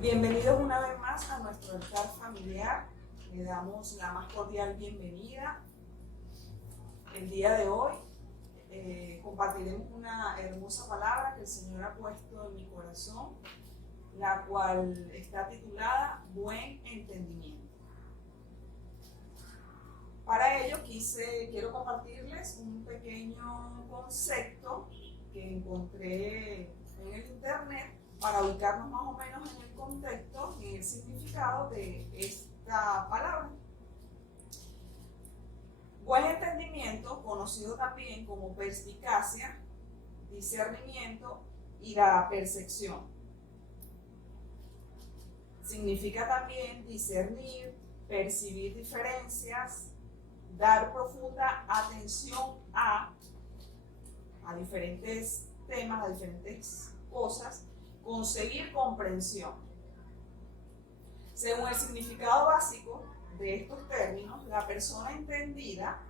Bienvenidos una vez más a nuestro altar familiar. Le damos la más cordial bienvenida. El día de hoy compartiremos una hermosa palabra que el Señor ha puesto en mi corazón, la cual está titulada Buen Entendimiento. Para ello quiero compartirles un pequeño concepto que encontré en el internet para ubicarnos más o menos en el contexto y en el significado de esta palabra. Buen entendimiento, conocido también como perspicacia, discernimiento y la percepción. Significa también discernir, percibir diferencias, dar profunda atención a diferentes temas, a diferentes cosas, conseguir comprensión. Según el significado básico de estos términos, la persona entendida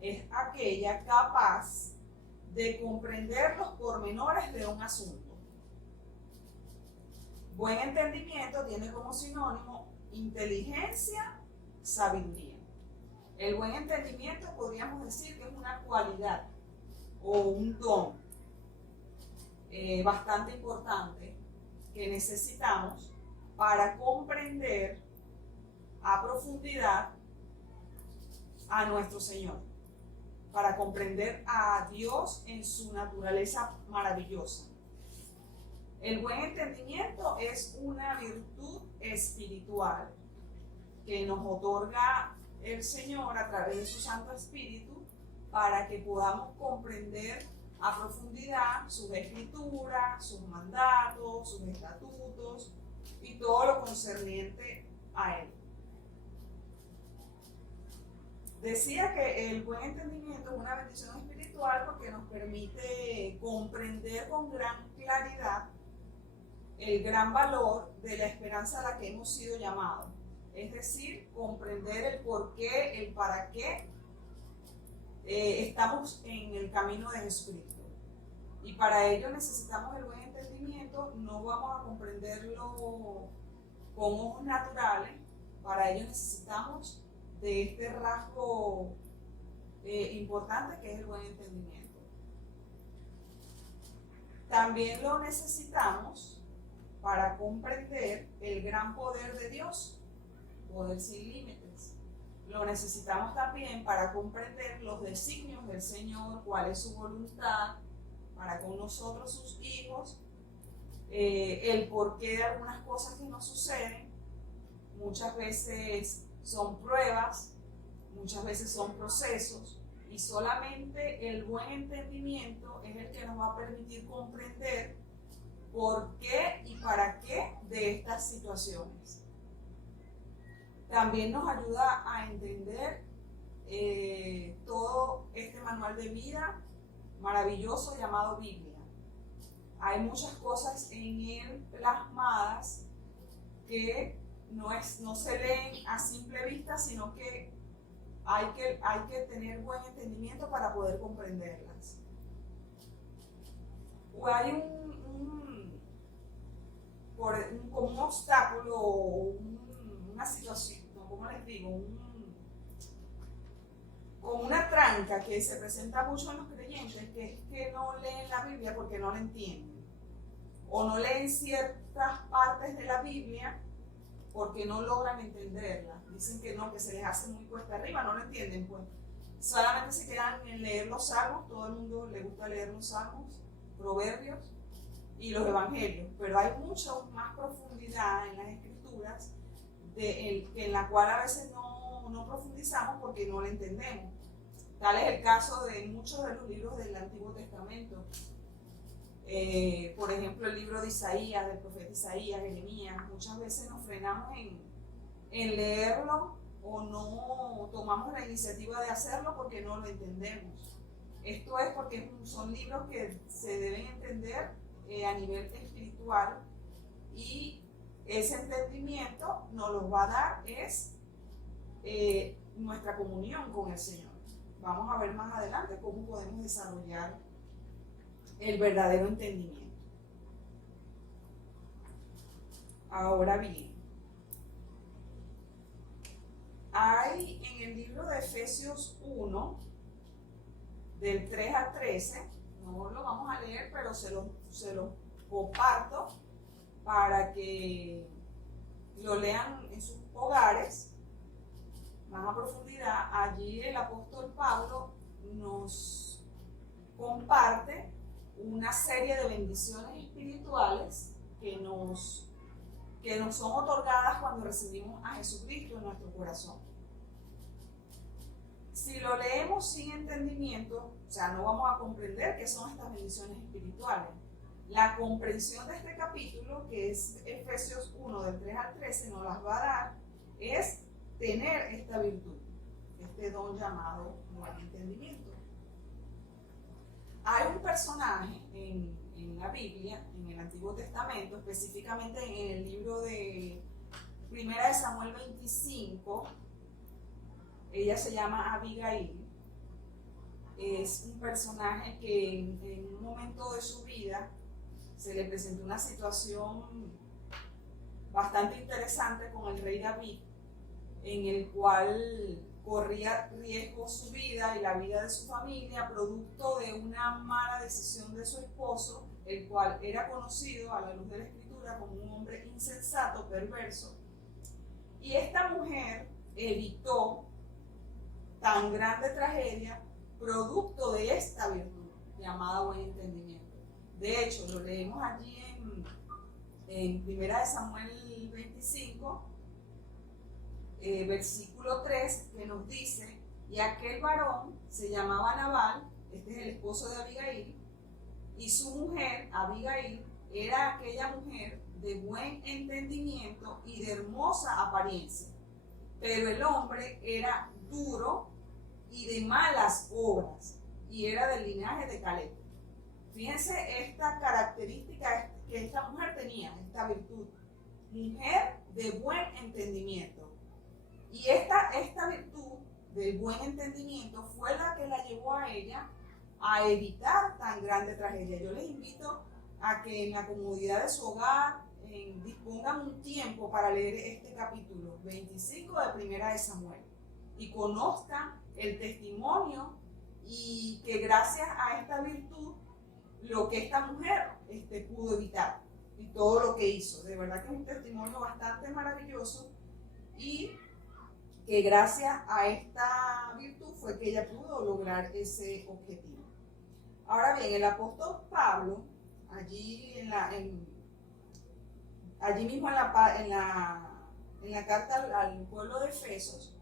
es aquella capaz de comprender los pormenores de un asunto. Buen entendimiento tiene como sinónimo inteligencia, sabiduría. El buen entendimiento podríamos decir que es una cualidad o un don bastante importante que necesitamos para comprender a profundidad a nuestro Señor, para comprender a Dios en su naturaleza maravillosa. El buen entendimiento es una virtud espiritual que nos otorga el Señor a través de su Santo Espíritu para que podamos comprender a profundidad sus escrituras, sus mandatos, sus estatutos y todo lo concerniente a Él. Decía que el buen entendimiento es una bendición espiritual porque nos permite comprender con gran claridad el gran valor de la esperanza a la que hemos sido llamados. Es decir, comprender el por qué, el para qué estamos en el camino de Jesucristo. Y para ello necesitamos el buen entendimiento. No vamos a comprenderlo con ojos naturales. Para ello necesitamos de este rasgo importante que es el buen entendimiento. También lo necesitamos para comprender el gran poder de Dios, poder sin límites. Lo necesitamos también para comprender los designios del Señor, cuál es su voluntad para con nosotros, sus hijos, el porqué de algunas cosas que nos suceden. Muchas veces son pruebas, muchas veces son procesos, y solamente el buen entendimiento es el que nos va a permitir comprender por qué y para qué de estas situaciones. También nos ayuda a entender todo este manual de vida maravilloso llamado Biblia. Hay muchas cosas en él plasmadas que no se leen a simple vista, sino que hay que tener buen entendimiento para poder comprenderlas. O hay como un obstáculo o una situación, ¿no? ¿Cómo les digo? Como una tranca que se presenta mucho en los creyentes, que es que no leen la Biblia porque no la entienden, o no leen ciertas partes de la Biblia porque no logran entenderla. Dicen que no, que se les hace muy cuesta arriba, no lo entienden, pues solamente se quedan en leer los salmos. Todo el mundo le gusta leer los salmos, proverbios y los evangelios, pero hay mucha más profundidad en las escrituras en la cual a veces no profundizamos porque no la entendemos. Tal es el caso de muchos de los libros del Antiguo Testamento. Por ejemplo, el libro de Isaías, del profeta Isaías, Jeremías. Muchas veces nos frenamos en leerlo o no tomamos la iniciativa de hacerlo porque no lo entendemos. Esto es porque son libros que se deben entender a nivel espiritual, y ese entendimiento nos lo va a dar es nuestra comunión con el Señor. Vamos a ver más adelante cómo podemos desarrollar el verdadero entendimiento. Ahora bien, hay en el libro de Efesios 1, del 3 al 13, no lo vamos a leer, pero se lo comparto para que lo lean en sus hogares más a profundidad. Allí el apóstol Pablo nos comparte una serie de bendiciones espirituales que nos son otorgadas cuando recibimos a Jesucristo en nuestro corazón. Si lo leemos sin entendimiento, o sea, no vamos a comprender qué son estas bendiciones espirituales. La comprensión de este capítulo, que es Efesios 1, del 3 al 13, nos las va a dar, es tener esta virtud, este don llamado buen entendimiento. Hay un personaje en la Biblia, en el Antiguo Testamento, específicamente en el libro de 1 de Samuel 25, ella se llama Abigail. Es un personaje que en un momento de su vida se le presentó una situación bastante interesante con el rey David, en el cual corría riesgo su vida y la vida de su familia, producto de una mala decisión de su esposo, el cual era conocido a la luz de la Escritura como un hombre insensato, perverso. Y esta mujer evitó tan grande tragedia producto de esta virtud llamada buen entendimiento. De hecho, lo leemos allí en 1 de Samuel 25, versículo 3, que nos dice: y aquel varón se llamaba Nabal, este es el esposo de Abigail, y su mujer, Abigail, era aquella mujer de buen entendimiento y de hermosa apariencia, pero el hombre era duro y de malas obras, y era del linaje de Caleb. Fíjense esta característica que esta mujer tenía, esta virtud: mujer de buen entendimiento. Y esta virtud del buen entendimiento fue la que la llevó a ella a evitar tan grande tragedia. Yo les invito a que en la comodidad de su hogar dispongan un tiempo para leer este capítulo 25 de 1 de Samuel y conozcan el testimonio, y que gracias a esta virtud lo que esta mujer pudo evitar y todo lo que hizo. De verdad que es un testimonio bastante maravilloso, y que gracias a esta virtud fue que ella pudo lograr ese objetivo. Ahora bien, el apóstol Pablo, allí mismo en la carta al pueblo de Efesios,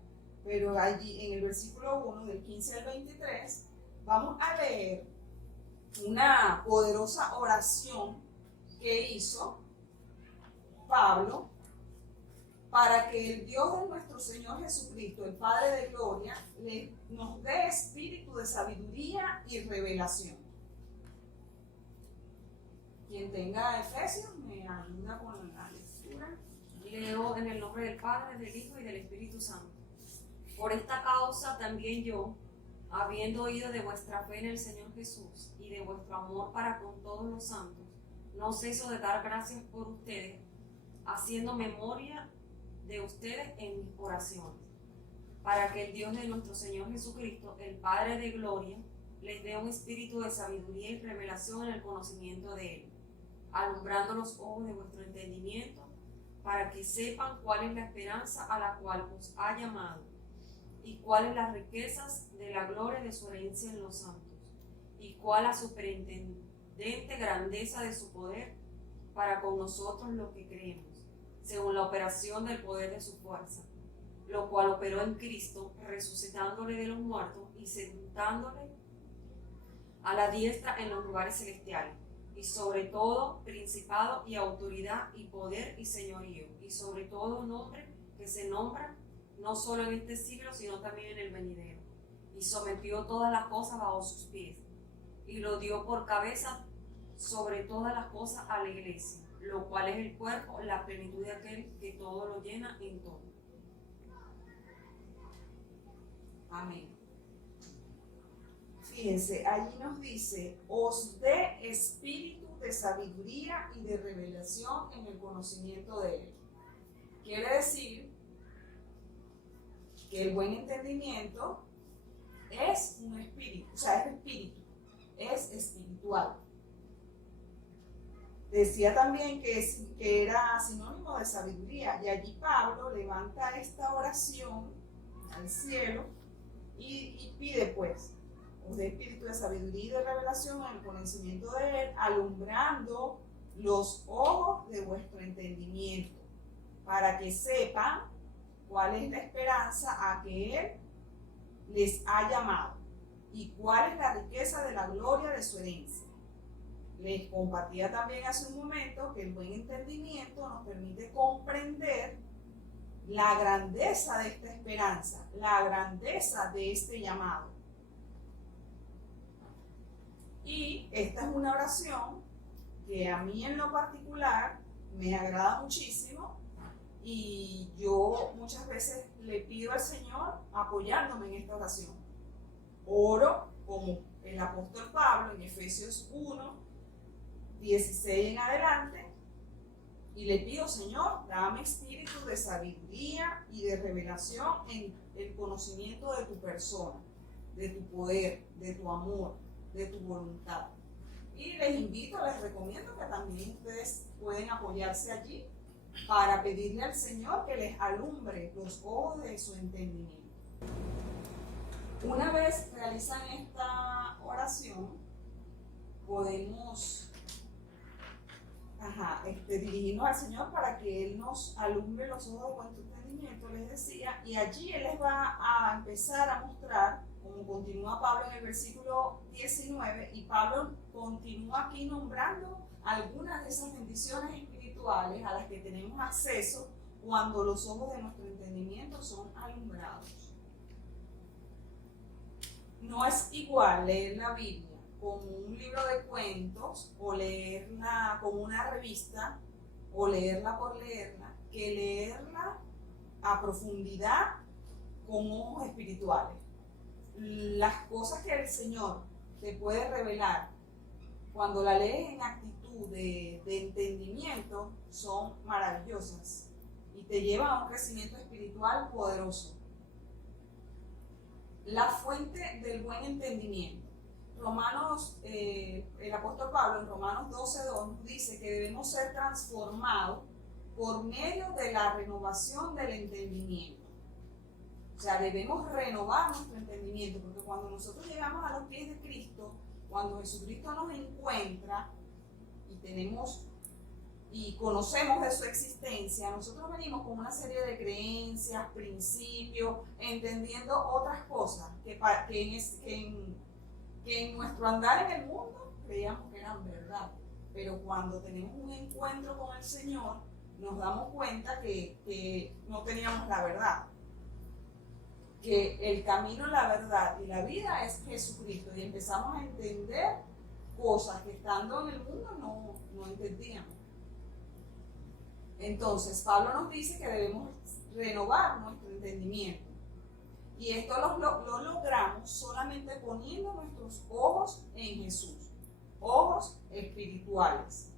pero allí en el versículo 1, del 15 al 23, vamos a leer una poderosa oración que hizo Pablo para que el Dios de nuestro Señor Jesucristo, el Padre de Gloria, nos dé espíritu de sabiduría y revelación. Quien tenga Efesios me ayuda con la lectura. Leo en el nombre del Padre, del Hijo y del Espíritu Santo. Por esta causa también yo, habiendo oído de vuestra fe en el Señor Jesús y de vuestro amor para con todos los santos, no ceso de dar gracias por ustedes, haciendo memoria de ustedes en mis oraciones, para que el Dios de nuestro Señor Jesucristo, el Padre de Gloria, les dé un espíritu de sabiduría y revelación en el conocimiento de Él, alumbrando los ojos de vuestro entendimiento, para que sepan cuál es la esperanza a la cual os ha llamado, y cuáles las riquezas de la gloria de su herencia en los santos, y cuál la superintendente grandeza de su poder para con nosotros los que creemos, según la operación del poder de su fuerza, lo cual operó en Cristo, resucitándole de los muertos y sentándole a la diestra en los lugares celestiales, y sobre todo principado y autoridad y poder y señorío, y sobre todo nombre que se nombra no solo en este siglo, sino también en el venidero, y sometió todas las cosas bajo sus pies, y lo dio por cabeza sobre todas las cosas a la iglesia, lo cual es el cuerpo, la plenitud de aquel que todo lo llena en todo. Amén. Fíjense, allí nos dice: os dé espíritu de de sabiduría y de revelación en el conocimiento de Él. Quiere decir que el buen entendimiento es un espíritu, o sea, es espíritu, es espiritual. Decía también que era sinónimo de sabiduría, y allí Pablo levanta esta oración al cielo y pide pues de espíritu de sabiduría y de revelación en el conocimiento de Él, alumbrando los ojos de vuestro entendimiento, para que sepan cuál es la esperanza a que Él les ha llamado y cuál es la riqueza de la gloria de su herencia. Les compartía también hace un momento que el buen entendimiento nos permite comprender la grandeza de esta esperanza, la grandeza de este llamado. Y esta es una oración que a mí en lo particular me agrada muchísimo, y yo muchas veces le pido al Señor apoyándome en esta oración. Oro como el apóstol Pablo en Efesios 1, 16 en adelante, y le pido: Señor, dame espíritu de sabiduría y de revelación en el conocimiento de tu persona, de tu poder, de tu amor, de tu voluntad. Y les invito, les recomiendo que también ustedes pueden apoyarse allí para pedirle al Señor que les alumbre los ojos de su entendimiento. Una vez realizan esta oración, podemos dirigirnos al Señor para que Él nos alumbre los ojos de vuestro entendimiento, les decía, y allí Él les va a empezar a mostrar, como continúa Pablo en el versículo 19, y Pablo continúa aquí nombrando algunas de esas bendiciones espirituales a las que tenemos acceso cuando los ojos de nuestro entendimiento son alumbrados. No es igual leer la Biblia como un libro de cuentos, o leerla como una revista, o leerla por leerla, que leerla a profundidad con ojos espirituales. Las cosas que el Señor te puede revelar cuando la lees en actitud de entendimiento son maravillosas y te llevan a un crecimiento espiritual poderoso. La fuente del buen entendimiento. El apóstol Pablo en Romanos 12:2 nos dice que debemos ser transformados por medio de la renovación del entendimiento. O sea, debemos renovar nuestro entendimiento, porque cuando nosotros llegamos a los pies de Cristo, cuando Jesucristo nos encuentra y conocemos de su existencia, nosotros venimos con una serie de creencias, principios, entendiendo otras cosas que en nuestro andar en el mundo creíamos que eran verdad. Pero cuando tenemos un encuentro con el Señor, nos damos cuenta que no teníamos la verdad. Que el camino, la verdad y la vida es Jesucristo, y empezamos a entender cosas que estando en el mundo no entendíamos. Entonces Pablo nos dice que debemos renovar nuestro entendimiento, y esto lo logramos solamente poniendo nuestros ojos en Jesús, ojos espirituales,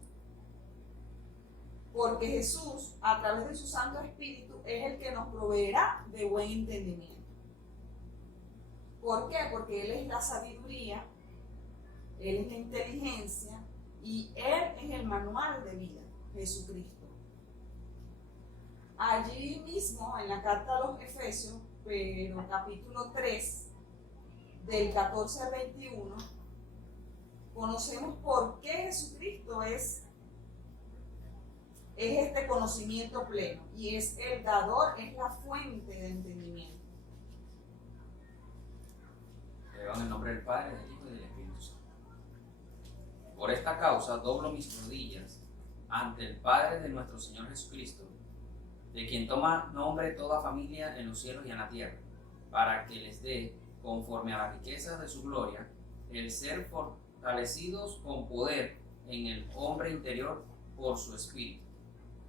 porque Jesús, a través de su Santo Espíritu, es el que nos proveerá de buen entendimiento. ¿Por qué? Porque Él es la sabiduría, Él es la inteligencia, y Él es el manual de vida, Jesucristo. Allí mismo, en la carta a los Efesios, pero capítulo 3, del 14 al 21, conocemos por qué Jesucristo es este conocimiento pleno, y es el dador, es la fuente de entendimiento. En el nombre del Padre, del Hijo y del Espíritu Santo. Por esta causa doblo mis rodillas ante el Padre de nuestro Señor Jesucristo, de quien toma nombre toda familia en los cielos y en la tierra, para que les dé, conforme a las riquezas de su gloria, el ser fortalecidos con poder en el hombre interior por su Espíritu,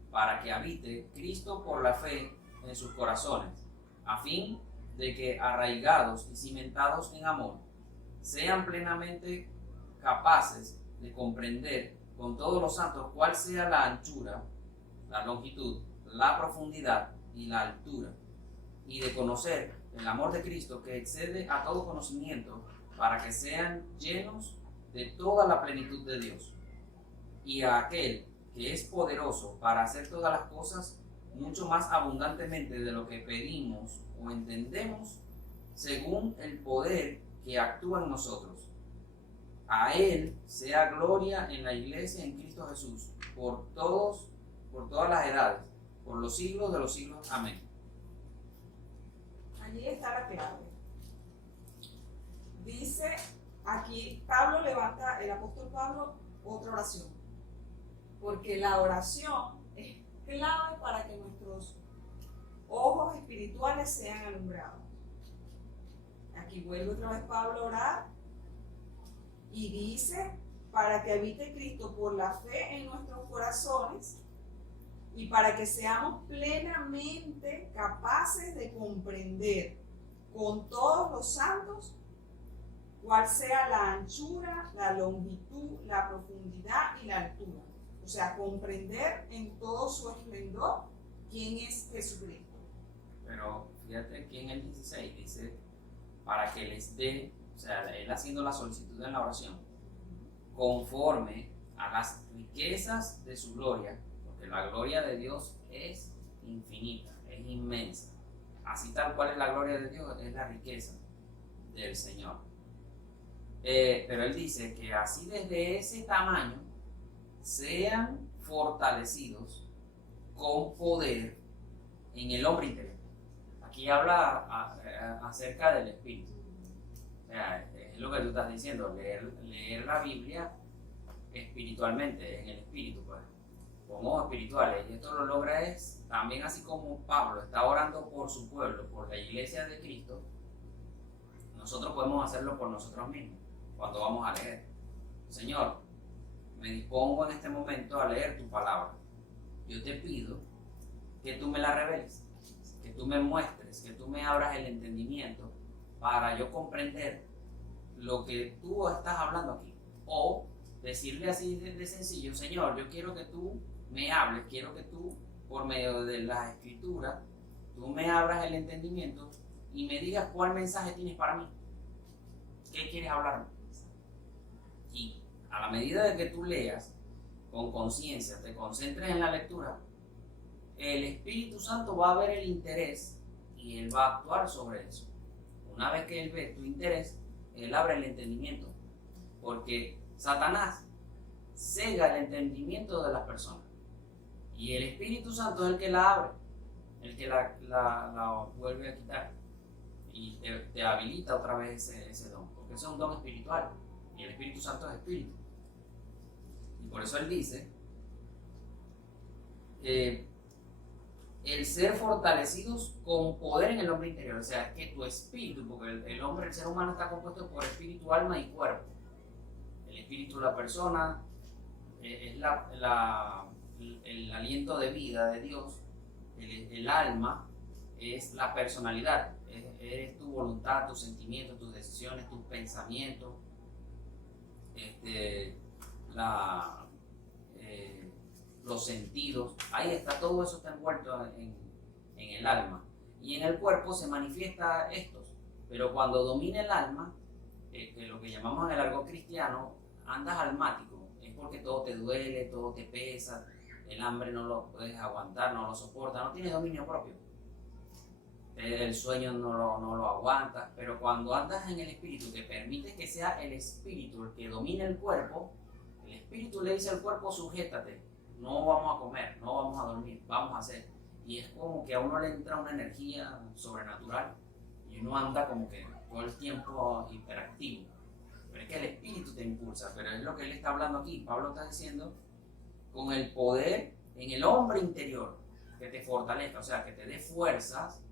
para que habite Cristo por la fe en sus corazones, a fin de que, arraigados y cimentados en amor, sean plenamente capaces de comprender con todos los santos cuál sea la anchura, la longitud, la profundidad y la altura, y de conocer el amor de Cristo que excede a todo conocimiento, para que sean llenos de toda la plenitud de Dios. Y a aquel que es poderoso para hacer todas las cosas mucho más abundantemente de lo que pedimos o entendemos, según el poder que actúa en nosotros. A Él sea gloria en la Iglesia en Cristo Jesús, por todas las edades, por los siglos de los siglos. Amén. Allí está la clave. Dice, aquí Pablo levanta, el apóstol Pablo, otra oración. Porque la oración es clave para que nuestros ojos espirituales sean alumbrados. Aquí vuelve otra vez Pablo a orar y dice, para que habite Cristo por la fe en nuestros corazones y para que seamos plenamente capaces de comprender con todos los santos cuál sea la anchura, la longitud, la profundidad y la altura. O sea, comprender en todo su esplendor quién es Jesucristo. Pero fíjate que en el 16 dice, para que les dé, o sea, él haciendo la solicitud en la oración, conforme a las riquezas de su gloria, porque la gloria de Dios es infinita, es inmensa. Así tal cual es la gloria de Dios, es la riqueza del Señor. Pero él dice que así desde ese tamaño sean fortalecidos con poder en el hombre interior. Aquí habla acerca del espíritu. O sea, es lo que tú estás diciendo, leer la Biblia espiritualmente, en el espíritu, pues, con ojos espirituales. Y esto lo logra es también, así como Pablo está orando por su pueblo, por la iglesia de Cristo, nosotros podemos hacerlo por nosotros mismos cuando vamos a leer. Señor, me dispongo en este momento a leer tu palabra. Yo te pido que tú me la reveles, que tú me muestres, que tú me abras el entendimiento para yo comprender lo que tú estás hablando aquí. O decirle así de sencillo, Señor, yo quiero que tú me hables, quiero que tú, por medio de las escrituras, tú me abras el entendimiento y me digas cuál mensaje tienes para mí. ¿Qué quieres hablarme? Y a la medida de que tú leas con conciencia, te concentres en la lectura, el Espíritu Santo va a ver el interés y Él va a actuar sobre eso. Una vez que Él ve tu interés, Él abre el entendimiento. Porque Satanás cega el entendimiento de las personas. Y el Espíritu Santo es el que la abre, el que la vuelve a quitar. Y te habilita otra vez ese don. Porque eso es un don espiritual. Y el Espíritu Santo es espíritu. Y por eso Él dice el ser fortalecidos con poder en el hombre interior. O sea, que tu espíritu, porque el hombre, el ser humano está compuesto por espíritu, alma y cuerpo. El espíritu de la persona es el aliento de vida de Dios. El alma es la personalidad, es tu voluntad, tus sentimientos, tus decisiones, tus pensamientos, los sentidos. Ahí está, todo eso está envuelto en el alma. Y en el cuerpo se manifiesta estos. Pero cuando domina el alma, lo que llamamos en el argot cristiano, andas almático. Es porque todo te duele, todo te pesa, el hambre no lo puedes aguantar, no lo soportas, no tienes dominio propio. El sueño no lo aguantas. Pero cuando andas en el espíritu, que permites que sea el espíritu el que domine el cuerpo, el espíritu le dice al cuerpo, sujétate, no vamos a comer, no vamos a dormir, vamos a hacer. Y es como que a uno le entra una energía sobrenatural y uno anda como que todo el tiempo hiperactivo. Pero es que el espíritu te impulsa, pero es lo que él está hablando aquí. Pablo está diciendo, con el poder en el hombre interior, que te fortalezca, o sea, que te dé fuerzas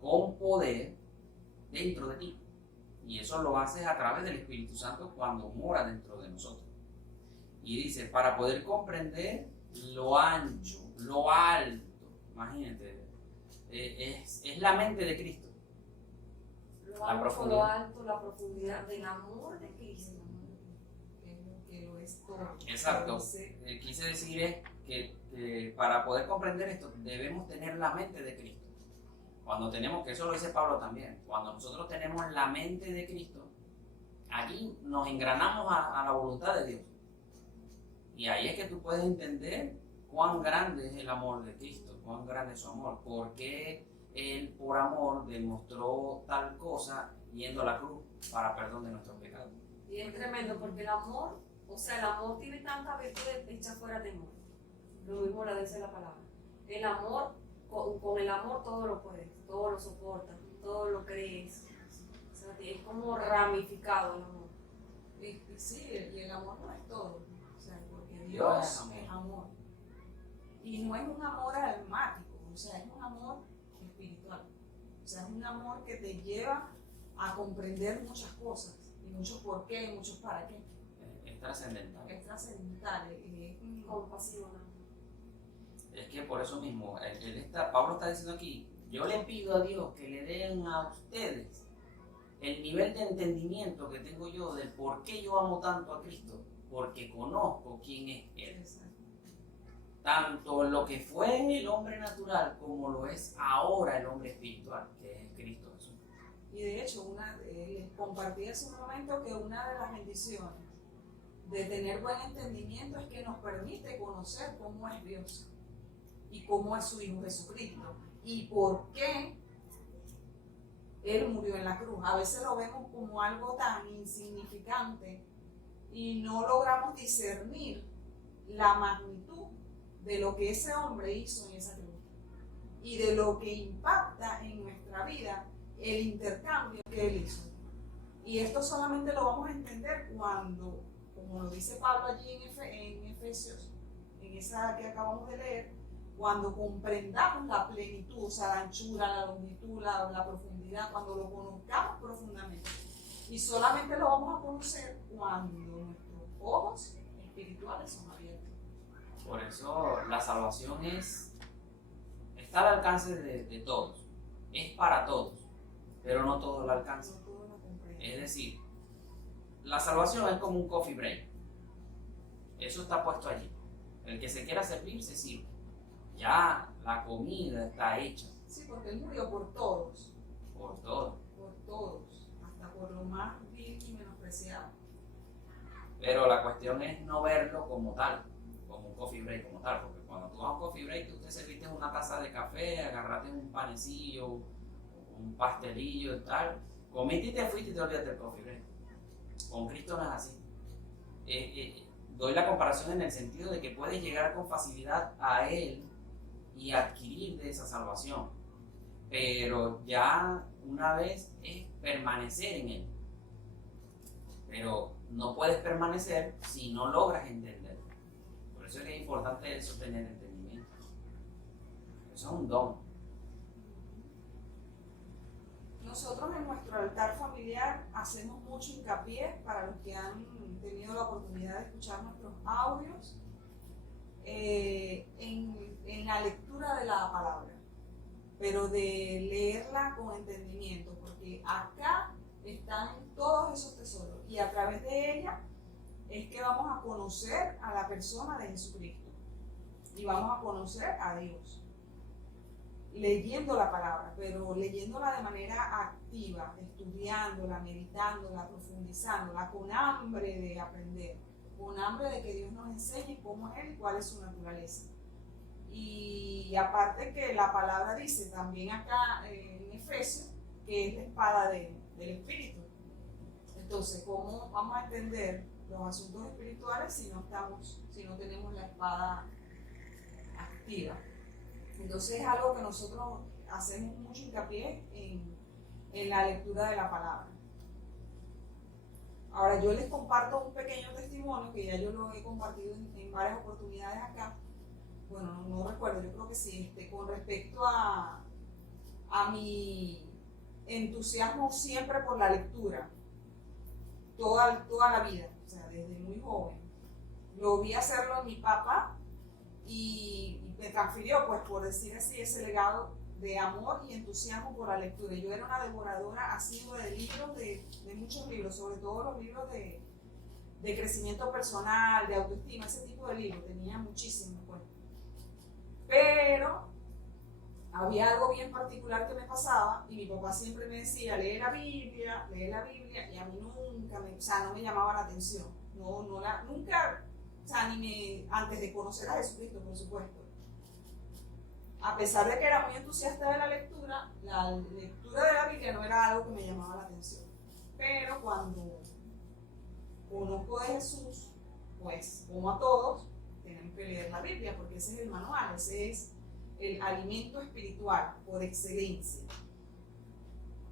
con poder dentro de ti. Y eso lo haces a través del Espíritu Santo cuando mora dentro de nosotros. Y dice, para poder comprender lo ancho, lo alto, imagínate, es la mente de Cristo. Lo alto, la profundidad del amor de Cristo. Que lo es todo. Exacto. Ese- Quise decir es que para poder comprender esto debemos tener la mente de Cristo. Cuando tenemos, que eso lo dice Pablo también, cuando nosotros tenemos la mente de Cristo, allí nos engranamos a la voluntad de Dios. Y ahí es que tú puedes entender cuán grande es el amor de Cristo, cuán grande es su amor, por qué Él por amor demostró tal cosa yendo a la cruz para perdón de nuestros pecados. Y es tremendo porque el amor, o sea, el amor tiene tanta virtud hecha fuera de temor. Lo mismo lo dice la palabra. El amor, con el amor todo lo puedes, todo lo soportas, todo lo crees. O sea, es como ramificado el amor. y sí, y el amor no es todo. O sea, porque Dios Dios es amor. es amor. Y no es un amor almático, o sea, es un amor espiritual. O sea, es un amor que te lleva a comprender muchas cosas, y muchos por qué, y muchos para qué. Es trascendental. Es trascendental, Compasivo, ¿no? Es que por eso mismo, Pablo está diciendo aquí, yo le pido a Dios que le den a ustedes el nivel de entendimiento que tengo yo del por qué yo amo tanto a Cristo, porque conozco quién es Él. Exacto. Tanto lo que fue el hombre natural como lo es ahora el hombre espiritual, que es Cristo Jesús. Y de hecho, les compartí hace un momento que una de las bendiciones de tener buen entendimiento es que nos permite conocer cómo es Dios y cómo es su Hijo Jesucristo y por qué Él murió en la cruz. A veces lo vemos como algo tan insignificante y no logramos discernir la magnitud de lo que ese hombre hizo en esa cruz y de lo que impacta en nuestra vida el intercambio que él hizo. Y esto solamente lo vamos a entender cuando, como lo dice Pablo allí en Efesios, en esa que acabamos de leer, cuando comprendamos la plenitud, o sea, la anchura, la longitud, la profundidad, cuando lo conozcamos profundamente. Y solamente lo vamos a conocer cuando nuestros ojos espirituales son abiertos. Por eso la salvación está al alcance de todos, es para todos, pero no todos la alcanzan. No todos lo comprenden. Es decir, la salvación es como un coffee break. Eso está puesto allí. El que se quiera servir, se sirve. Ya la comida está hecha Sí, porque él murió por todos, por todo. hasta por lo más vil y menospreciado. Pero la cuestión es no verlo como tal, como un coffee break como tal. Porque cuando tú vas a un coffee break, tú te serviste una taza de café, agarraste un panecillo, un pastelillo y tal. Comiste y te fuiste y te olvidaste del coffee break. Con Cristo no es así. Doy la comparación en el sentido de que puedes llegar con facilidad a Él y adquirir de esa salvación. Pero ya una vez es permanecer en Él. Pero no puedes permanecer si no logras entender. Por eso es que es importante eso, tener entendimiento. Eso es un don. Nosotros en nuestro altar familiar hacemos mucho hincapié, para los que han tenido la oportunidad de escuchar nuestros audios, en la lectura de la palabra, pero de leerla con entendimiento, porque acá están todos esos tesoros y a través de ella es que vamos a conocer a la persona de Jesucristo y vamos a conocer a Dios. Leyendo la palabra, pero leyéndola de manera activa, estudiándola, meditándola, profundizándola, con hambre de aprender, con hambre de que Dios nos enseñe cómo es Él y cuál es su naturaleza. Y aparte que la palabra dice también acá en Efesios que es la espada del Espíritu. Entonces, ¿cómo vamos a entender los asuntos espirituales si no tenemos la espada activa? Entonces es algo que nosotros hacemos mucho hincapié en la lectura de la palabra. Ahora yo les comparto un pequeño testimonio que ya yo lo he compartido en varias oportunidades acá. Bueno, no recuerdo, yo creo que sí, con respecto a mi entusiasmo siempre por la lectura, toda la vida, o sea, desde muy joven. Lo vi hacerlo en mi papá y me transfirió, pues por decir así, ese legado de amor y entusiasmo por la lectura. Yo era una devoradora asidua de libros, de muchos libros, sobre todo los libros de de crecimiento personal, de autoestima, ese tipo de libros, tenía muchísimos, pues. Pero había algo bien particular que me pasaba y mi papá siempre me decía, lee la Biblia, y a mí nunca, no me llamaba la atención, nunca, antes de conocer a Jesucristo, por supuesto. A pesar de que era muy entusiasta de la lectura de la Biblia no era algo que me llamaba la atención. Pero cuando conozco de Jesús, pues, como a todos, tenemos que leer la Biblia, porque ese es el manual, ese es el alimento espiritual por excelencia.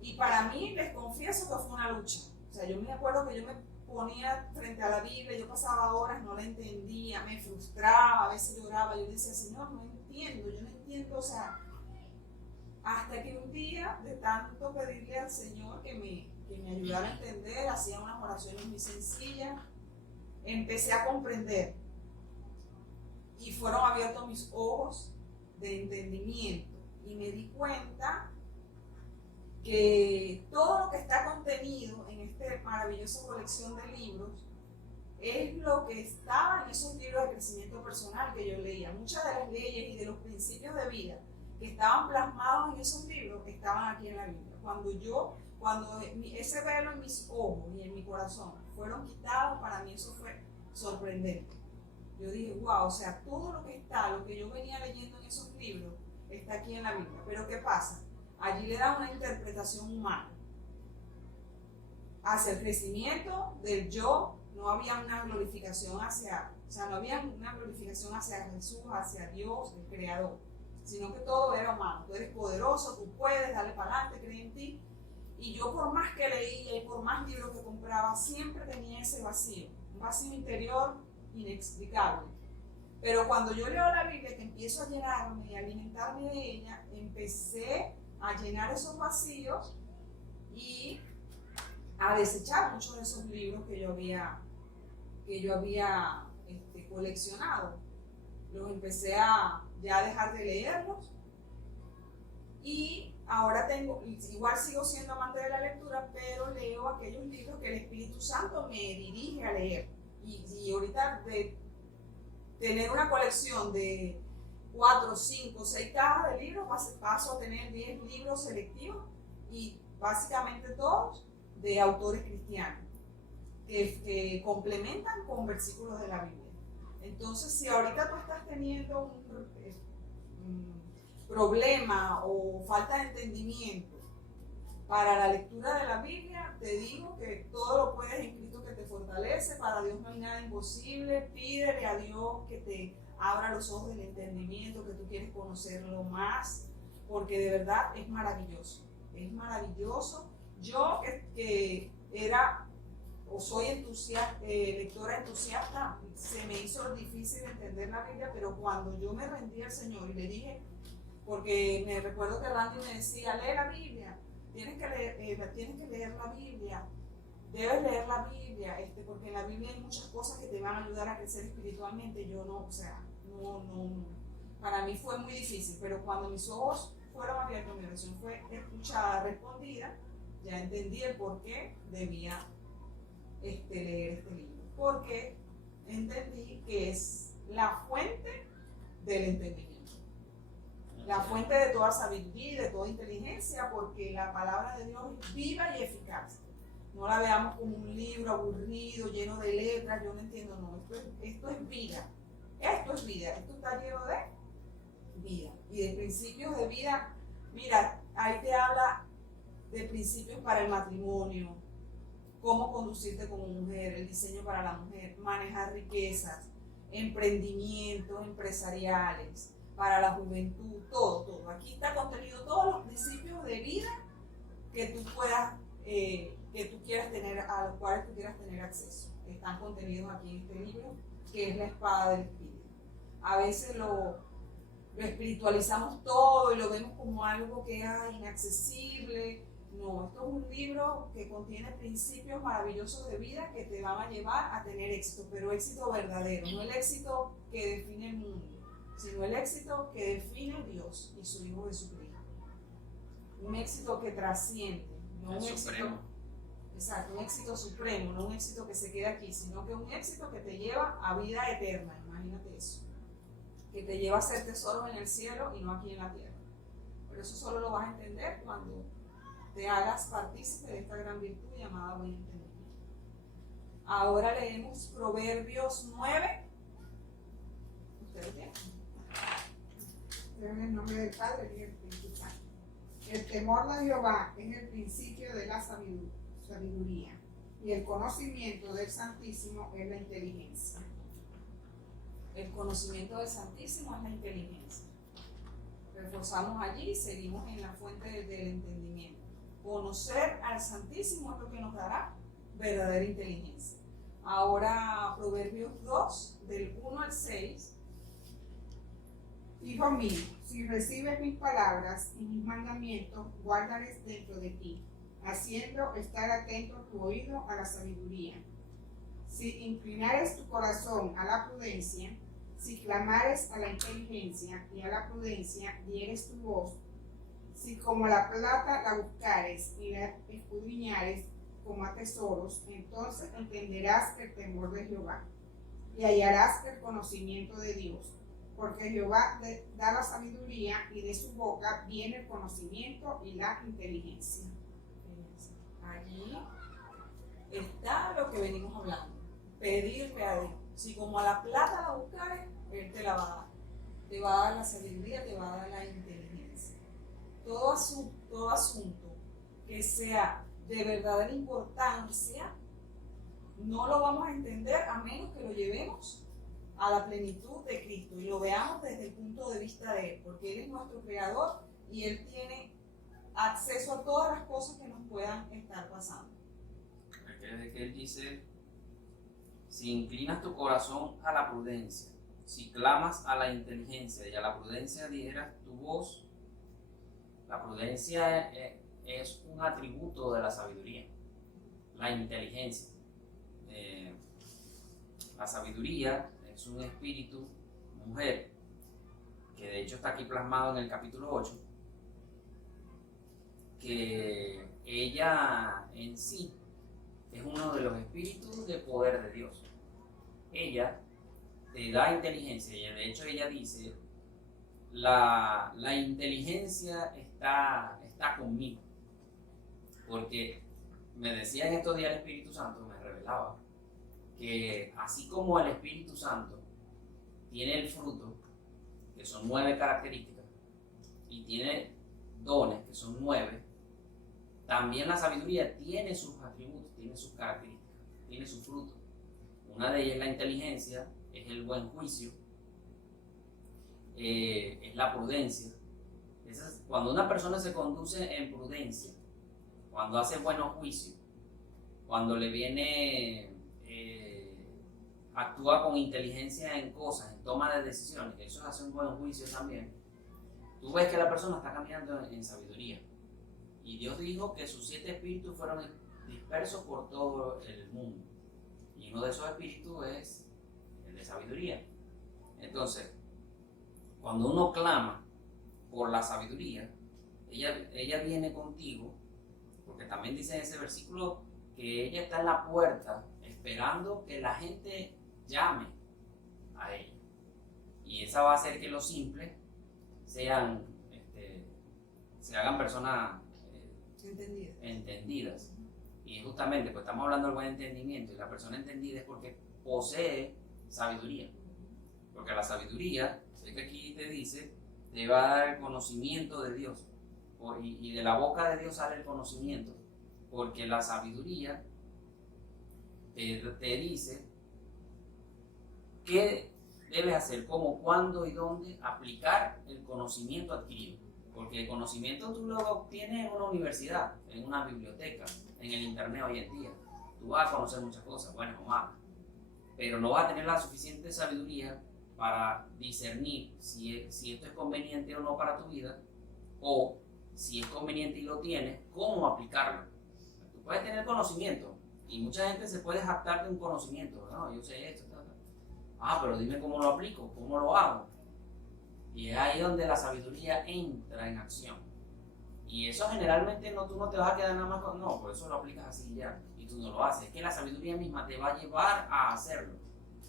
Y para mí, les confieso que fue una lucha. O sea, yo me acuerdo que yo me ponía frente a la Biblia, yo pasaba horas, no la entendía, me frustraba, a veces lloraba, yo decía, Señor, yo no entiendo, o sea, hasta que un día, de tanto pedirle al Señor que me ayudara a entender, hacía unas oraciones muy sencillas, empecé a comprender y fueron abiertos mis ojos de entendimiento y me di cuenta que todo lo que está contenido en esta maravillosa colección de libros es lo que estaba en esos libros de crecimiento personal que yo leía. Muchas de las leyes y de los principios de vida que estaban plasmados en esos libros estaban aquí en la Biblia. Cuando ese velo en mis ojos y en mi corazón fueron quitados, para mí eso fue sorprendente. Yo dije, wow, o sea, todo lo que yo venía leyendo en esos libros está aquí en la Biblia. Pero ¿qué pasa? Allí le da una interpretación humana hacia el crecimiento del yo. No había una glorificación no había una glorificación hacia Jesús, hacia Dios, el Creador, sino que todo era humano. Tú eres poderoso, tú puedes, dale para adelante, cree en ti. Y yo, por más que leía y por más libros que compraba, siempre tenía ese vacío, un vacío interior inexplicable. Pero cuando yo leo la Biblia, que empiezo a llenarme y alimentarme de ella, empecé a llenar esos vacíos y a desechar muchos de esos libros que yo había coleccionado. Los empecé a ya dejar de leerlos y ahora igual sigo siendo amante de la lectura, pero leo aquellos libros que el Espíritu Santo me dirige a leer. Y ahorita de tener una colección de 4, 5, 6 cajas de libros, paso a tener 10 libros selectivos y básicamente todos de autores cristianos que complementan con versículos de la Biblia. Entonces, si ahorita tú estás teniendo un problema o falta de entendimiento para la lectura de la Biblia, te digo que todo lo puedes en Cristo que te fortalece. Para Dios no hay nada imposible. Pídele a Dios que te abra los ojos del entendimiento, que tú quieres conocerlo más, porque de verdad es maravilloso. Es maravilloso. Yo que era o soy lectora entusiasta, se me hizo difícil entender la Biblia, pero cuando yo me rendí al Señor y le dije, porque me recuerdo que Randy me decía, lee la Biblia, tienes que leer la Biblia, debes leer la Biblia, porque en la Biblia hay muchas cosas que te van a ayudar a crecer espiritualmente. Yo no, para mí fue muy difícil, pero cuando mis ojos fueron abiertos, mi oración fue escuchada, respondida, ya entendí el por qué debía leer este libro, porque entendí que es la fuente del entendimiento, la fuente de toda sabiduría y de toda inteligencia, porque la palabra de Dios es viva y eficaz. No la veamos como un libro aburrido, lleno de letras, yo no entiendo, no, esto es vida, esto está lleno de vida y de principios de vida. Mira, ahí te habla de principios para el matrimonio, cómo conducirte como mujer, el diseño para la mujer, manejar riquezas, emprendimientos empresariales, para la juventud, todo. Aquí está contenido todos los principios de vida que tú puedas, que tú quieras tener, a los cuales tú quieras tener acceso. Están contenidos aquí en este libro, que es la espada del Espíritu. A veces lo espiritualizamos todo y lo vemos como algo que es inaccesible. No, esto es un libro que contiene principios maravillosos de vida que te van a llevar a tener éxito, pero éxito verdadero, no el éxito que define el mundo, sino el éxito que define Dios y su Hijo Jesucristo. Un éxito que trasciende, no un éxito, Exacto, un éxito supremo, no un éxito que se quede aquí, sino que un éxito que te lleva a vida eterna, imagínate eso. Que te lleva a hacer tesoros en el cielo y no aquí en la tierra. Pero eso solo lo vas a entender cuando te hagas partícipe de esta gran virtud llamada buen entendimiento. Ahora leemos Proverbios 9. ¿Ustedes tienen? En el nombre del Padre y del Espíritu Santo. El temor de Jehová es el principio de la sabiduría, y el conocimiento del Santísimo es la inteligencia. El conocimiento del Santísimo es la inteligencia. Reforzamos allí y seguimos en la fuente del entendimiento. Conocer al Santísimo es lo que nos dará verdadera inteligencia. Ahora, Proverbios 2, del 1 al 6. Hijo mío, si recibes mis palabras y mis mandamientos, guárdalos dentro de ti, haciendo estar atento tu oído a la sabiduría. Si inclinares tu corazón a la prudencia, si clamares a la inteligencia y a la prudencia dieres tu voz, si como la plata la buscares y la escudriñares como a tesoros, entonces entenderás el temor de Jehová y hallarás el conocimiento de Dios. Porque Jehová da la sabiduría y de su boca viene el conocimiento y la inteligencia. Allí está lo que venimos hablando. Pedirle a Dios. Si como a la plata la buscares, Él te la va a dar. Te va a dar la sabiduría, te va a dar la inteligencia. Todo asunto que sea de verdadera importancia, no lo vamos a entender a menos que lo llevemos a la plenitud de Cristo y lo veamos desde el punto de vista de Él, porque Él es nuestro creador y Él tiene acceso a todas las cosas que nos puedan estar pasando. Que Él dice, si inclinas tu corazón a la prudencia, si clamas a la inteligencia y a la prudencia dieras tu voz. La prudencia es un atributo de la sabiduría, la inteligencia. La sabiduría es un espíritu, mujer, que de hecho está aquí plasmado en el capítulo 8, que ella en sí es uno de los espíritus de poder de Dios. Ella te da inteligencia, y de hecho ella dice, la inteligencia está conmigo, porque me decía en estos días el Espíritu Santo, me revelaba, que así como el Espíritu Santo tiene el fruto, que son 9 características, y tiene dones, que son 9, también la sabiduría tiene sus atributos, tiene sus características, tiene su fruto. Una de ellas es la inteligencia, es el buen juicio, es la prudencia. Cuando una persona se conduce en prudencia, cuando hace buenos juicios, cuando le viene, actúa con inteligencia en cosas, en toma de decisiones, eso es hacer un buen juicio también. Tú ves que la persona está caminando en sabiduría. Y Dios dijo que sus 7 espíritus fueron dispersos por todo el mundo. Y uno de esos espíritus es el de sabiduría. Entonces, cuando uno clama por la sabiduría, ella viene contigo, porque también dice en ese versículo que ella está en la puerta esperando que la gente llame a ella. Y esa va a hacer que los simples se hagan personas entendidas. Y justamente, pues estamos hablando del buen entendimiento, y la persona entendida es porque posee sabiduría. Porque la sabiduría, sé que aquí te dice, te va a dar el conocimiento de Dios. Y de la boca de Dios sale el conocimiento. Porque la sabiduría te dice qué debes hacer, cómo, cuándo y dónde aplicar el conocimiento adquirido. Porque el conocimiento tú lo obtienes en una universidad, en una biblioteca, en el internet hoy en día. Tú vas a conocer muchas cosas, buenas o malas, pero no vas a tener la suficiente sabiduría para discernir si esto es conveniente o no para tu vida, o si es conveniente y lo tienes, cómo aplicarlo. Tú puedes tener conocimiento, y mucha gente se puede jactar de un conocimiento, no, yo sé esto, pero dime cómo lo aplico, cómo lo hago. Y es ahí donde la sabiduría entra en acción. Y eso generalmente tú no te vas a quedar nada más con, no, por eso lo aplicas así ya, y tú no lo haces. Es que la sabiduría misma te va a llevar a hacerlo,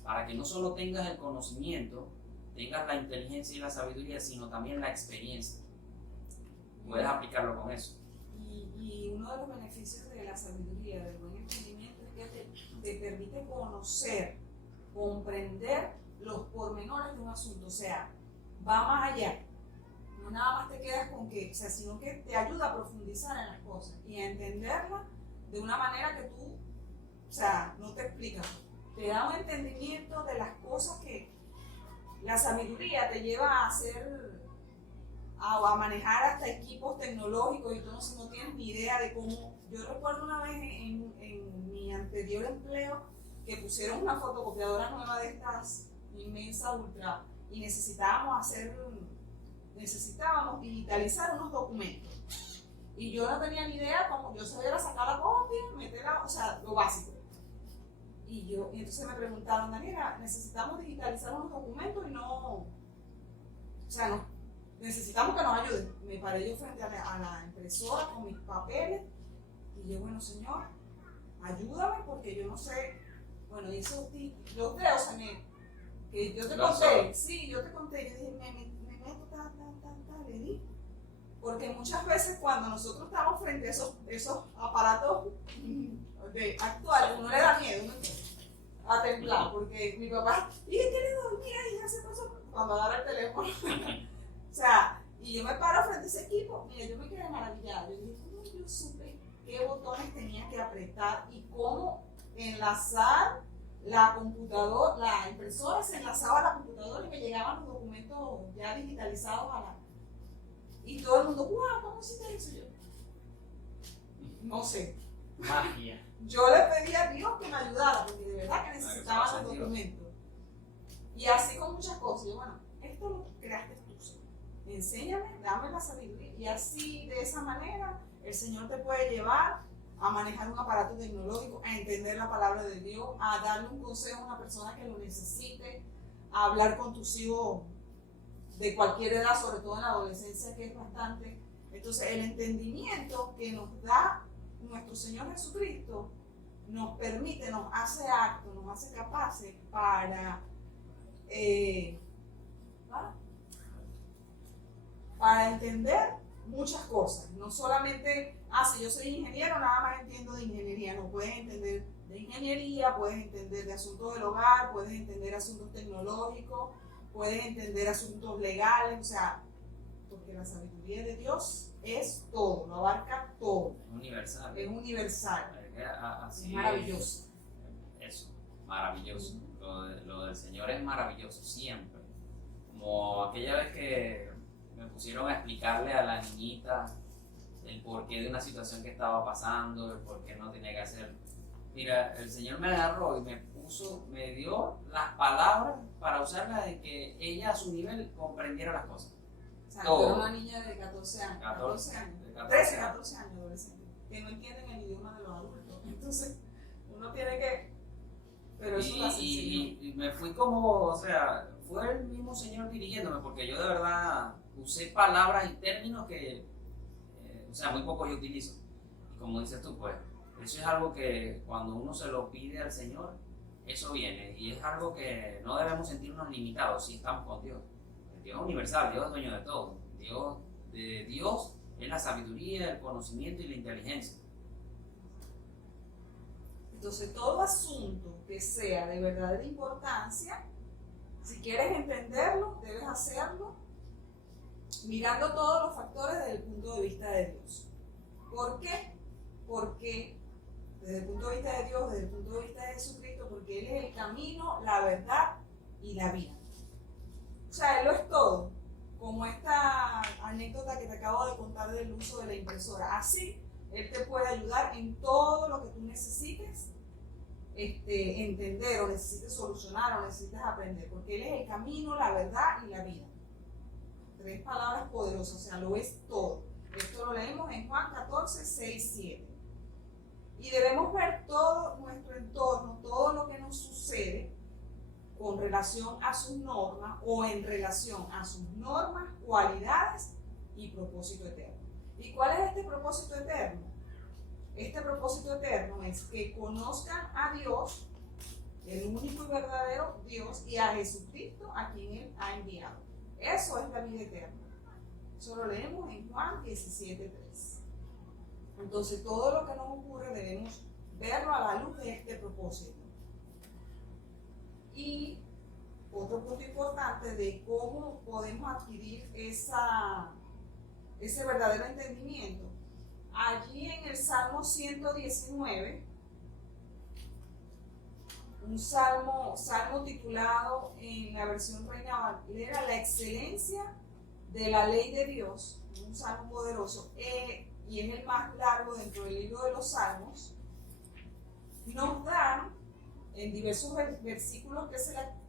para que no solo tengas el conocimiento, tengas la inteligencia y la sabiduría, sino también la experiencia. Puedes aplicarlo con eso. Y uno de los beneficios de la sabiduría, del buen entendimiento, es que te permite conocer, comprender los pormenores de un asunto. O sea, va más allá. No nada más te quedas con que, o sea, sino que te ayuda a profundizar en las cosas y a entenderlas de una manera que tú, o sea, no te explicas. Te da un entendimiento de las cosas que la sabiduría te lleva a hacer, a manejar hasta equipos tecnológicos y tú no tienes ni idea de cómo. Yo recuerdo una vez en mi anterior empleo que pusieron una fotocopiadora nueva de estas inmensa ultra y necesitábamos digitalizar unos documentos. Y yo no tenía ni idea cómo. Yo sabía sacar la copia, meterla, o sea, lo básico. Y entonces me preguntaron, Daniela, necesitamos digitalizar unos documentos y necesitamos que nos ayuden. Me paré yo frente a la impresora con mis papeles y yo, bueno, señor, ayúdame porque yo no sé. Bueno, y eso, los dedos que yo te conté, sí, yo te conté, yo dije, me meto, le di. Porque muchas veces cuando nosotros estamos frente a esos aparatos actuales, uno le da miedo, uno a temblar, porque mi papá, ¿y qué le doy? Mira, hija, se pasó cuando agarra el teléfono. O sea, y yo me paro frente a ese equipo, mira, yo me quedé maravillada. Yo dije, ¿cómo yo supe qué botones tenía que apretar y cómo enlazar la computadora, la impresora se enlazaba a la computadora y me llegaban los documentos ya digitalizados y todo el mundo, ¡guau! ¿Cómo hiciste eso? Yo, no sé. Magia. Yo le pedí a Dios que me ayudara, porque de verdad que necesitaba los documentos. Y así con muchas cosas. Yo, bueno, esto lo creaste tú. Enséñame, dame la sabiduría. Y así, de esa manera, el Señor te puede llevar a manejar un aparato tecnológico, a entender la palabra de Dios, a darle un consejo a una persona que lo necesite, a hablar con tus hijos de cualquier edad, sobre todo en la adolescencia, que es bastante. Entonces, el entendimiento que nos da nuestro Señor Jesucristo nos permite, nos hace actos, nos hace capaces para entender muchas cosas. No solamente, si yo soy ingeniero, nada más entiendo de ingeniería. No, puedes entender de ingeniería, puedes entender de asuntos del hogar, puedes entender asuntos tecnológicos, puedes entender asuntos legales, o sea, porque la sabiduría de Dios es todo, lo abarca todo. Es universal. Es universal. Así es maravilloso. Eso, maravilloso. Lo del Señor es maravilloso, siempre. Como aquella vez que me pusieron a explicarle a la niñita el porqué de una situación que estaba pasando, el por qué no tenía que hacer. Mira, el Señor me agarró y me dio las palabras para usarlas de que ella a su nivel comprendiera las cosas. O sea, tú eres una niña de 14 años, 14 años, 13, 14 años adolescente, que no entienden el idioma de los adultos. Entonces, uno tiene que. Pero eso lo hace el Señor. Y me fui como, o sea, fue el mismo Señor dirigiéndome, porque yo de verdad usé palabras y términos que, o sea, muy poco yo utilizo. Y como dices tú, pues, eso es algo que cuando uno se lo pide al Señor, eso viene. Y es algo que no debemos sentirnos limitados si estamos con Dios. Dios es universal, Dios es dueño de todo. Dios es la sabiduría, el conocimiento y la inteligencia. Entonces, todo asunto que sea de verdadera importancia, si quieres entenderlo, debes hacerlo mirando todos los factores desde el punto de vista de Dios. ¿Por qué? Porque desde el punto de vista de Dios, desde el punto de vista de Jesucristo, porque Él es el camino, la verdad y la vida. O sea, Él lo es todo. Como esta anécdota que te acabo de contar del uso de la impresora. Así, Él te puede ayudar en todo lo que tú necesites entender o necesites solucionar o necesites aprender. Porque Él es el camino, la verdad y la vida. 3 palabras poderosas, o sea, lo es todo. Esto lo leemos en Juan 14, 6, 7. Y debemos ver todo nuestro entorno, todo lo que nos sucede con relación a sus normas o en relación a sus normas, cualidades y propósito eterno. ¿Y cuál es este propósito eterno? Este propósito eterno es que conozcan a Dios, el único y verdadero Dios, y a Jesucristo, a quien Él ha enviado. Eso es la vida eterna. Eso lo leemos en Juan 17:3. Entonces, todo lo que nos ocurre debemos verlo a la luz de este propósito. Y otro punto importante de cómo podemos adquirir ese verdadero entendimiento. Allí en el Salmo 119, un salmo titulado en la versión Reina Valera, La excelencia de la ley de Dios, un salmo poderoso, y es el más largo dentro del libro de los salmos, nos dan en diversos versículos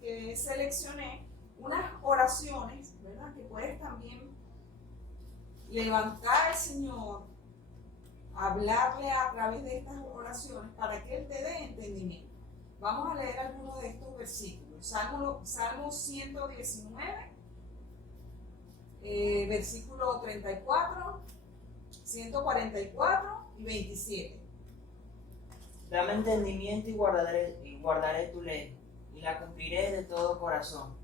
que seleccioné unas oraciones, ¿verdad? Que puedes también levantar al Señor, hablarle a través de estas oraciones para que Él te dé entendimiento. Vamos a leer algunos de estos versículos. Salmo 119, versículo 34, 144 y 27. Dame entendimiento y guardaré tu ley, y la cumpliré de todo corazón.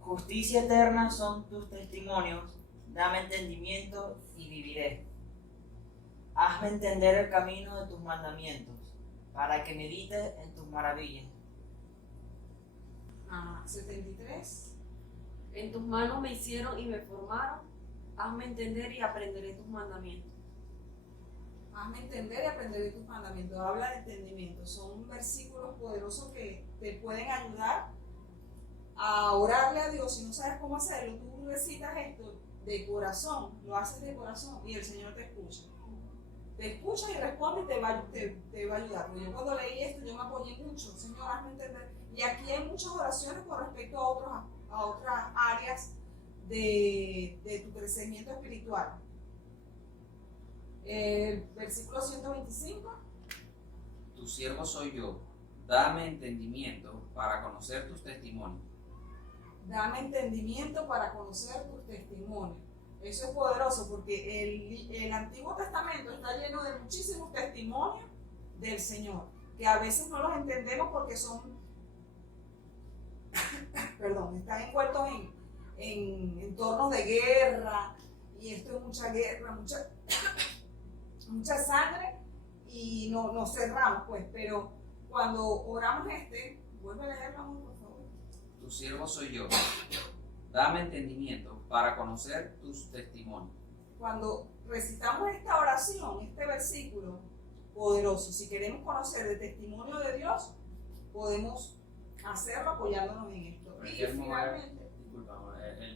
Justicia eterna son tus testimonios, dame entendimiento y viviré. Hazme entender el camino de tus mandamientos, para que medite en tus maravillas. 73. En tus manos me hicieron y me formaron, hazme entender y aprenderé tus mandamientos. Hazme entender y aprenderé tus mandamientos. Habla de entendimiento. Son versículos poderosos que te pueden ayudar a orarle a Dios. Si no sabes cómo hacerlo, tú recitas esto de corazón, lo haces de corazón y el Señor te escucha. Te escucha y responde y te va a ayudar. Porque yo cuando leí esto, yo me apoyé mucho. Señor, hazme entender. Y aquí hay muchas oraciones con respecto a otras áreas de tu crecimiento espiritual. Versículo 125. Tu siervo soy yo, dame entendimiento para conocer tus testimonios. Dame entendimiento para conocer tus testimonios. Eso es poderoso porque el Antiguo Testamento está lleno de muchísimos testimonios del Señor, que a veces no los entendemos porque son, están envueltos en entornos de guerra, y esto es mucha guerra, mucha sangre, y nos cerramos, pues. Pero cuando oramos vuelve a leerlo, por favor. Tu siervo soy yo, dame entendimiento para conocer tus testimonios. Cuando recitamos esta oración, este versículo poderoso, si queremos conocer el testimonio de Dios, podemos hacerlo apoyándonos en esto. Pero es Y que el finalmente,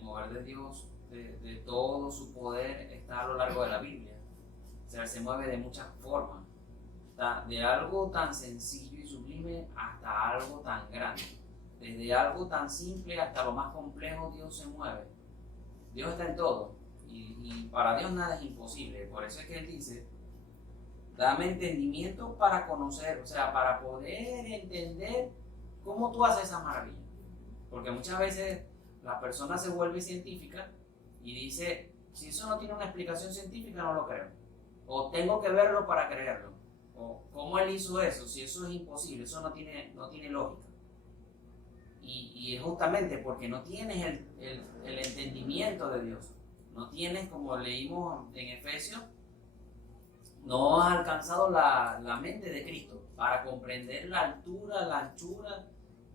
mover de Dios, de todo su poder, está a lo largo de la Biblia. O sea, se mueve de muchas formas. De algo tan sencillo y sublime hasta algo tan grande. Desde algo tan simple hasta lo más complejo, Dios se mueve. Dios está en todo. Y para Dios nada es imposible. Por eso es que Él dice, dame entendimiento para conocer, o sea, para poder entender cómo tú haces esa maravilla. Porque muchas veces la persona se vuelve científica y dice, si eso no tiene una explicación científica, no lo creo. O tengo que verlo para creerlo. O cómo Él hizo eso, si eso es imposible, eso no tiene lógica. Y es justamente porque no tienes el entendimiento de Dios. No tienes, como leímos en Efesios, no has alcanzado la mente de Cristo para comprender la altura, la anchura,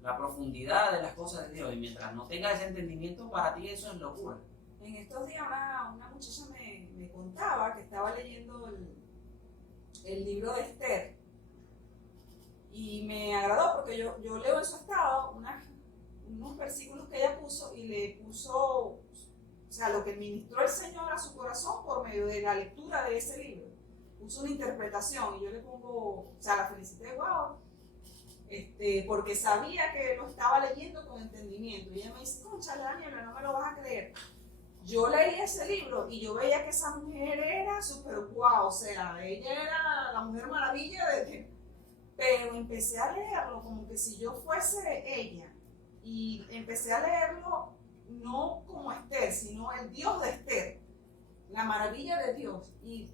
la profundidad de las cosas de Dios. Y mientras no tengas ese entendimiento, para ti eso es locura. en estos días una muchacha me contaba que estaba leyendo el libro de Esther, y me agradó porque yo leo en su estado unos versículos que ella puso, y le puso, o sea, lo que ministró el Señor a su corazón por medio de la lectura de ese libro. Puso una interpretación, y yo le pongo, o sea, la felicité, wow, porque sabía que lo estaba leyendo con entendimiento. Y ella me dice, concha, Daniela, no me lo vas a creer. Yo leí ese libro y yo veía que esa mujer era súper guau, o sea, ella era la mujer maravilla pero empecé a leerlo como que si yo fuese ella, y empecé a leerlo no como Esther, sino el Dios de Esther. la maravilla de Dios y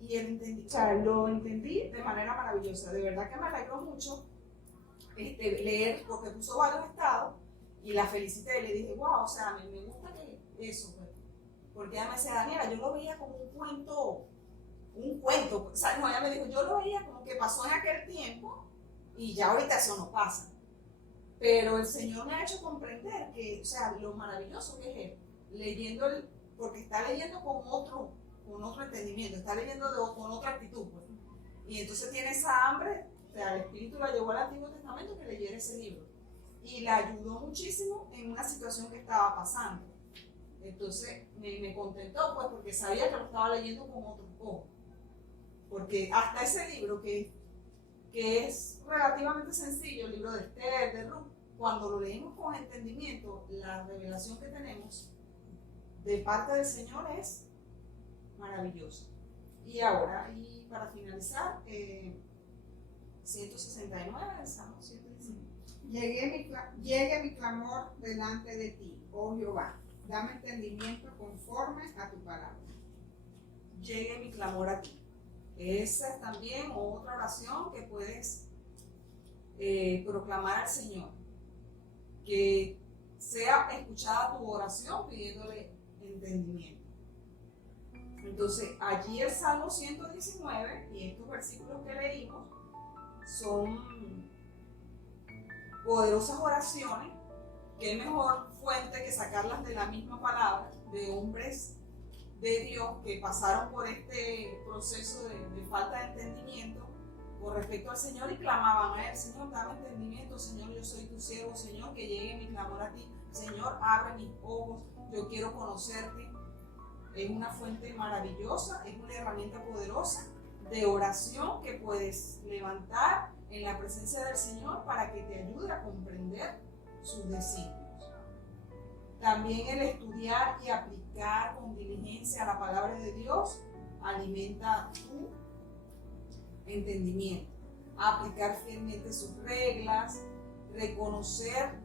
o sea, lo entendí de manera maravillosa. De verdad que me alegró mucho leer, porque puso varios estados y la felicité y le dije, wow, o sea, me gusta que eso, pues. Porque ella me decía, Daniela, yo lo veía como un cuento, o sea, no, ella me dijo, yo lo veía como que pasó en aquel tiempo y ya ahorita eso no pasa. Pero el Señor me ha hecho comprender que, o sea, lo maravilloso que es Él, leyendo, porque está leyendo con otro entendimiento, está leyendo con otra actitud, pues. Y entonces tiene esa hambre, o sea, el Espíritu la llevó al Antiguo Testamento que leyera ese libro. Y la ayudó muchísimo en una situación que estaba pasando. Entonces me contentó, pues, porque sabía que lo estaba leyendo con otros ojos. Porque hasta ese libro, que es relativamente sencillo, el libro de Esther, de Ruth, cuando lo leemos con entendimiento, la revelación que tenemos de parte del Señor es maravillosa. Y ahora, y para finalizar, 169 del Salmo 119. Llegue mi clamor delante de ti, oh Jehová, dame entendimiento conforme a tu palabra. Llegue mi clamor a ti. Esa es también otra oración que puedes proclamar al Señor. Que sea escuchada tu oración pidiéndole entendimiento. Entonces, allí el Salmo 119 y estos versículos que leímos son poderosas oraciones. Qué mejor fuente que sacarlas de la misma palabra, de hombres de Dios que pasaron por este proceso de falta de entendimiento con respecto al Señor y clamaban a Él: Señor, dame entendimiento, Señor, yo soy tu siervo, Señor, que llegue mi clamor a ti, Señor, abre mis ojos, yo quiero conocerte. Es una fuente maravillosa, es una herramienta poderosa de oración que puedes levantar en la presencia del Señor para que te ayude a comprender sus designios. También el estudiar y aplicar con diligencia la palabra de Dios alimenta tu entendimiento. Aplicar fielmente sus reglas, reconocer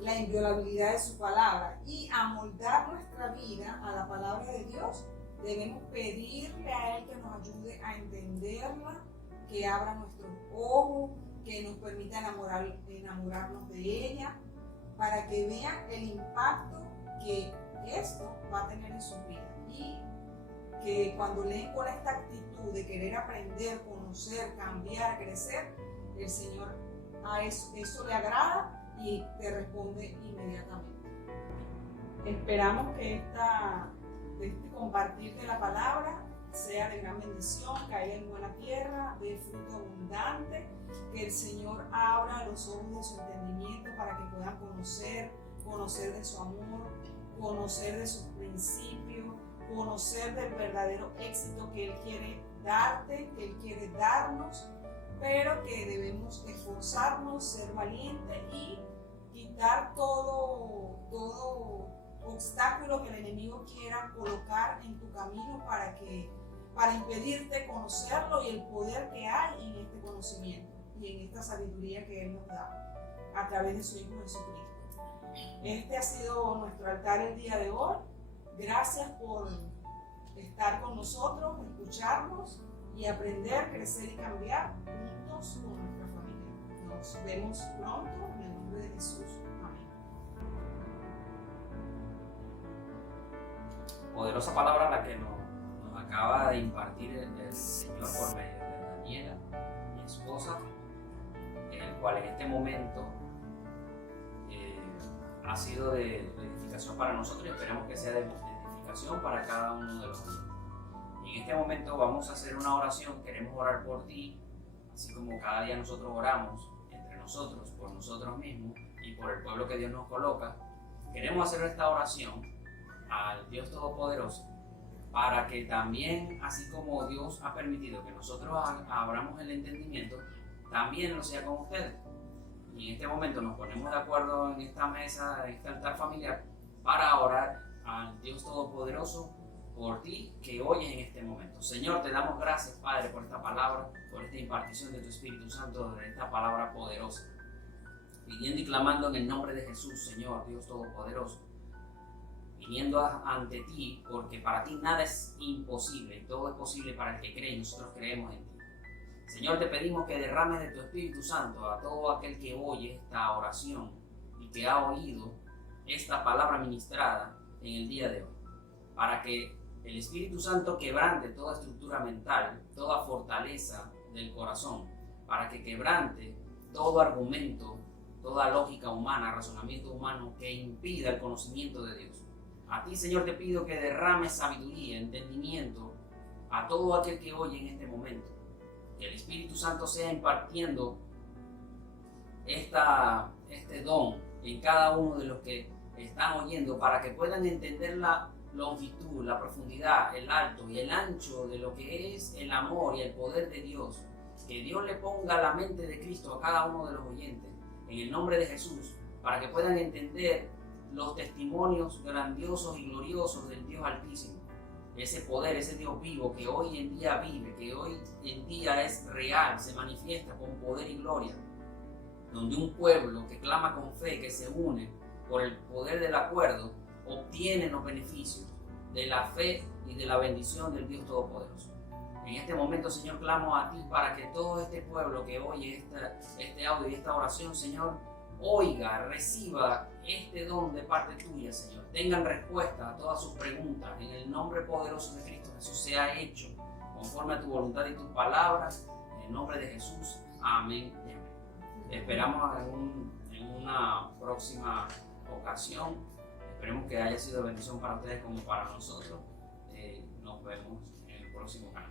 la inviolabilidad de su palabra y amoldar nuestra vida a la palabra de Dios. Debemos pedirle a Él que nos ayude a entenderla, que abra nuestros ojos, que nos permita enamorarnos de ella, para que vean el impacto que esto va a tener en sus vidas. Y que cuando leen con esta actitud de querer aprender, conocer, cambiar, crecer, el Señor a eso le agrada y te responde inmediatamente. Esperamos que este compartir de la palabra sea de gran bendición, caiga en buena tierra, de fruto abundante, que el Señor abra los ojos de su entendimiento para que puedan conocer de su amor, conocer de sus principios, conocer del verdadero éxito que Él quiere darte, que Él quiere darnos, pero que debemos esforzarnos, ser valientes y quitar todo obstáculo que el enemigo quiera colocar en tu camino para impedirte conocerlo y el poder que hay en este conocimiento y en esta sabiduría que Él nos da a través de su Hijo Jesucristo. Este ha sido nuestro altar el día de hoy. Gracias por estar con nosotros, escucharnos y aprender, crecer y cambiar juntos con nuestra familia. Nos vemos pronto en el nombre de Jesús. Amén. Poderosa palabra la que nos acaba de impartir el Señor por medio de Daniela, mi esposa, en el cual en este momento ha sido de edificación para nosotros y esperamos que sea de edificación para cada uno de los niños. Y en este momento vamos a hacer una oración, queremos orar por ti, así como cada día nosotros oramos entre nosotros, por nosotros mismos y por el pueblo que Dios nos coloca. Queremos hacer esta oración al Dios Todopoderoso para que también, así como Dios ha permitido que nosotros abramos el entendimiento, también lo sea con ustedes. Y en este momento nos ponemos de acuerdo en esta mesa, en este altar familiar, para orar al Dios Todopoderoso por ti que oyes en este momento. Señor, te damos gracias, Padre, por esta palabra, por esta impartición de tu Espíritu Santo, de esta palabra poderosa. Pidiendo y clamando en el nombre de Jesús, Señor, Dios Todopoderoso. viniendo ante ti, porque para ti nada es imposible, todo es posible para el que cree y nosotros creemos en ti. Señor, te pedimos que derrames de tu Espíritu Santo a todo aquel que oye esta oración y que ha oído esta palabra ministrada en el día de hoy, para que el Espíritu Santo quebrante toda estructura mental, toda fortaleza del corazón, para que quebrante todo argumento, toda lógica humana, razonamiento humano que impida el conocimiento de Dios. A ti, Señor, te pido que derrames sabiduría, entendimiento a todo aquel que oye en este momento. Que el Espíritu Santo sea impartiendo este don en cada uno de los que están oyendo, para que puedan entender la longitud, la profundidad, el alto y el ancho de lo que es el amor y el poder de Dios. Que Dios le ponga la mente de Cristo a cada uno de los oyentes, en el nombre de Jesús, para que puedan entender los testimonios grandiosos y gloriosos del Dios Altísimo. Ese poder, ese Dios vivo que hoy en día vive, que hoy en día es real, se manifiesta con poder y gloria, donde un pueblo que clama con fe, que se une por el poder del acuerdo, obtiene los beneficios de la fe y de la bendición del Dios Todopoderoso. En este momento, Señor, clamo a ti para que todo este pueblo que oye este audio y esta oración, Señor, oiga, reciba este don de parte tuya, Señor. Tengan respuesta a todas sus preguntas. En el nombre poderoso de Cristo Jesús sea hecho conforme a tu voluntad y tus palabras. En el nombre de Jesús. Amén y amén. Te esperamos en una próxima ocasión. Esperemos que haya sido bendición para ustedes como para nosotros. Nos vemos en el próximo canal.